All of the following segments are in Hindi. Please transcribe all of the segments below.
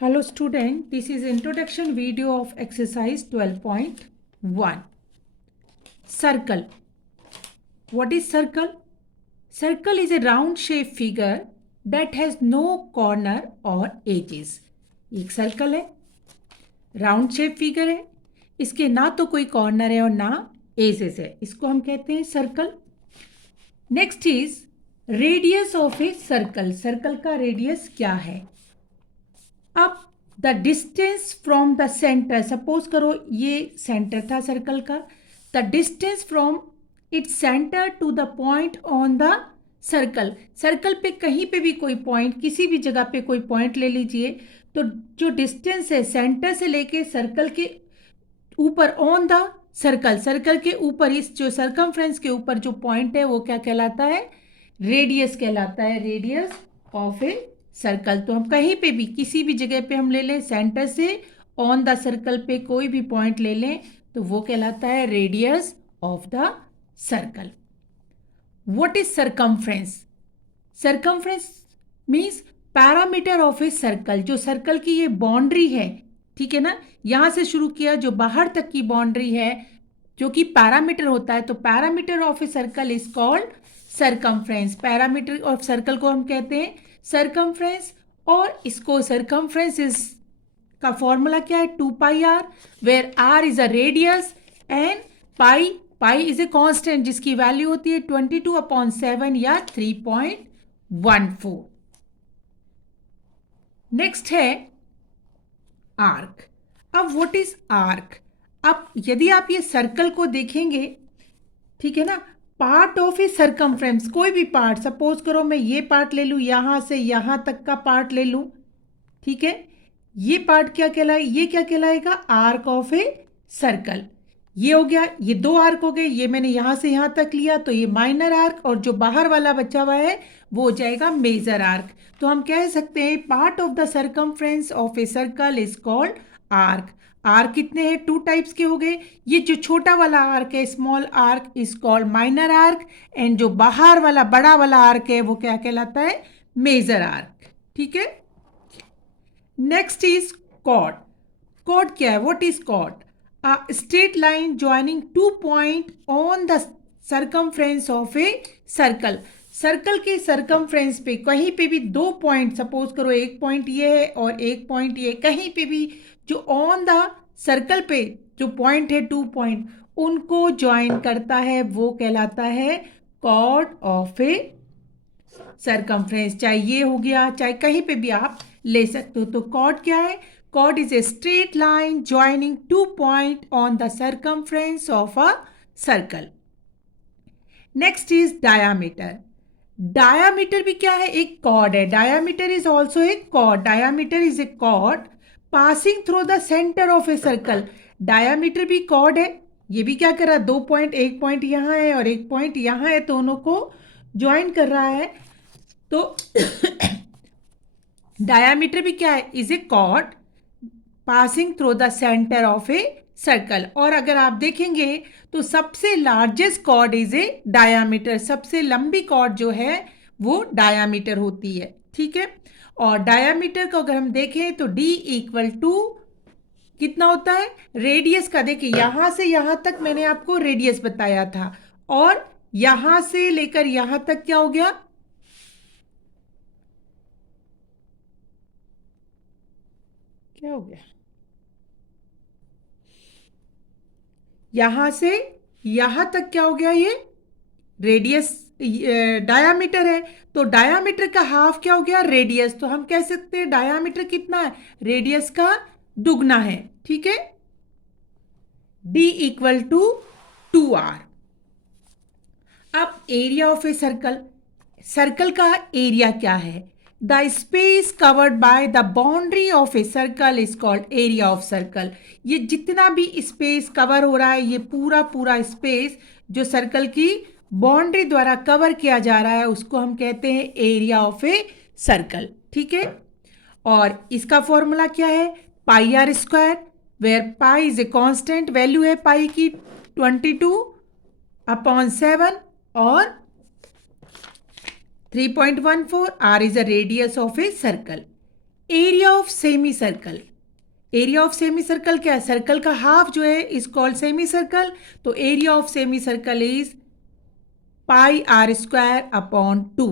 Hello student, this is introduction video of exercise 12.1. Circle. What is circle? Circle is a round shaped figure that has no corner or edges. एक सर्कल है, राउंड शेप फिगर है, इसके ना तो कोई कॉर्नर है और ना एजेस है, इसको हम कहते हैं circle. Next is radius of a circle. Circle का रेडियस क्या है? अब the distance from the centre, suppose करो ये सेंटर था सर्कल का, the distance from its centre to the point on the circle. Circle पे कहीं पे भी कोई पॉइंट, किसी भी जगह पे कोई पॉइंट ले लीजिए, तो जो डिस्टेंस है सेंटर से लेके सर्कल के ऊपर ऑन द सर्कल, सर्कल के ऊपर इस जो सर्कमफ्रेंस के ऊपर जो पॉइंट है वो क्या कहलाता है? रेडियस कहलाता है. Radius of a circle. तो हम कहीं पे भी किसी भी जगह पे हम ले लें, सेंटर से ऑन द सर्कल पे कोई भी पॉइंट ले लें तो वो कहलाता है radius of the circle. What is circumference? Circumference means parameter of a circle. जो सर्कल की ये बाउंड्री है, ठीक है ना, यहां से शुरू किया जो बाहर तक की बाउंड्री है जो कि पैरामीटर होता है, तो parameter of a circle is called circumference. Parameter of circle को हम कहते हैं सरकमफ्रेंस. और इसको सरकमफ्रेंस इज का फॉर्मूला क्या है? 2πr, where r is a radius and pi is a constant जिसकी वैल्यू होती है 22/7 या 3.14. नेक्स्ट है आर्क. अब व्हाट इज आर्क? अब यदि आप ये सर्कल को देखेंगे, ठीक है ना, पार्ट ऑफ ए सरकमफ्रेंस, कोई भी पार्ट, सपोज करो मैं ये पार्ट ले लूँ, यहां से यहां तक का पार्ट ले लूँ, ठीक है, ये पार्ट क्या कहलाए? ये क्या कहलाएगा? Arc of a circle. ये हो गया, ये दो आर्क हो गए, ये मैंने यहां से यहां तक लिया तो ये माइनर आर्क, और जो बाहर वाला बचा हुआ है वो हो जाएगा मेजर आर्क. तो हम कह सकते हैं part of the circumference of a circle is called arc. Arc कितने हैं? 2 टाइप्स के हो गए. ये जो छोटा वाला आर्क है, small arc, is called minor arc, and जो बाहर वाला बड़ा वाला आर्क है वो क्या कहलाता है? Major arc. ठीक है. Next is chord. कॉर्ड क्या है? What is chord? A straight line joining 2 point on the circumference of a circle. Circle के सरकमफ्रेंस पे कहीं पे भी 2 पॉइंट, सपोज करो एक पॉइंट ये है और एक पॉइंट ये, कहीं पे भी जो ऑन द सर्कल पे जो पॉइंट है 2 पॉइंट, उनको ज्वाइन करता है वो कहलाता है कॉर्ड ऑफ ए सरकमफ्रेंस. चाहे ये हो गया, चाहे कहीं पे भी आप ले सकते हो. तो कॉर्ड क्या है? Chord is a straight line joining 2 point on the circumference of a circle. Next is diameter. Diameter भी क्या है? एक कॉर्ड है. Diameter is also a chord. Diameter is a chord passing through the centre of a circle. Diameter भी कॉर्ड है. ये भी क्या कर रहा है? 2 पॉइंट, एक पॉइंट यहां है और एक पॉइंट यहां है, दोनों को ज्वाइन कर रहा है. तो डायामीटर भी क्या है? Is a chord passing through the centre of a circle. और अगर आप देखेंगे तो सबसे largest chord is a diameter. सबसे लंबी कॉर्ड जो है वो डायामीटर होती है. ठीक है. और डायामीटर को अगर हम देखें तो D इक्वल टू कितना होता है? रेडियस का. देखिए यहां से यहां तक मैंने आपको रेडियस बताया था, और यहां से लेकर यहां तक क्या हो गया? क्या हो गया? यहां से यहां तक क्या हो गया? ये रेडियस डायामीटर है, तो डायामीटर का हाफ क्या हो गया? रेडियस. तो हम कह सकते हैं डायामीटर कितना है? रेडियस का दुगना है. ठीक है. D equal to 2r. अब area of a circle. Circle का एरिया क्या है? The space covered by the boundary of a circle is called area of circle. ये जितना भी स्पेस कवर हो रहा है, ये पूरा पूरा स्पेस जो सर्कल की बाउंड्री द्वारा कवर किया जा रहा है, उसको हम कहते हैं एरिया ऑफ ए सर्कल. ठीक है. और इसका फॉर्मूला क्या है? πr², where pi is a constant. Value है पाई की 22/7 और 3.14. R is the radius of a circle. Area of semicircle, area of semicircle क्या है? सर्कल का हाफ जो है इज कॉल्ड सेमी सर्कल, तो area of semicircle is pi r square upon 2।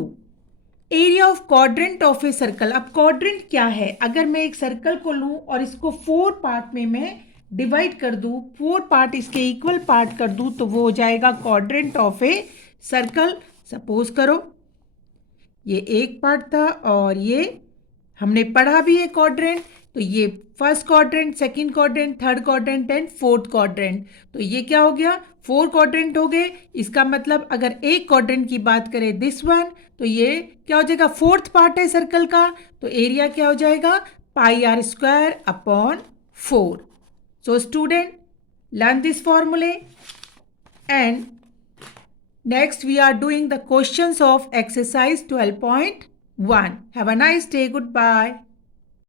Area of quadrant of a circle, अब क्वाड्रेंट क्या है? अगर मैं एक सर्कल को लूं और इसको 4 पार्ट में मैं डिवाइड कर दूं, 4 पार्ट इसके इक्वल पार्ट कर दूं, तो वो हो जाएगा quadrant of a circle. Suppose करो ये एक पार्ट था और ये हमने पढ़ा भी है क्वाड्रेंट, तो ये first quadrant, second quadrant, third quadrant and fourth quadrant. तो ये क्या हो गया? 4 क्वाड्रेंट हो गए। इसका मतलब अगर एक क्वाड्रेंट की बात करें दिस वन, तो ये क्या हो जाएगा? फोर्थ पार्ट है सर्कल का, तो एरिया क्या हो जाएगा? Pi r square upon 4। So student, learn this formula, and next we are doing the questions of exercise 12.1. Have a nice day. Goodbye.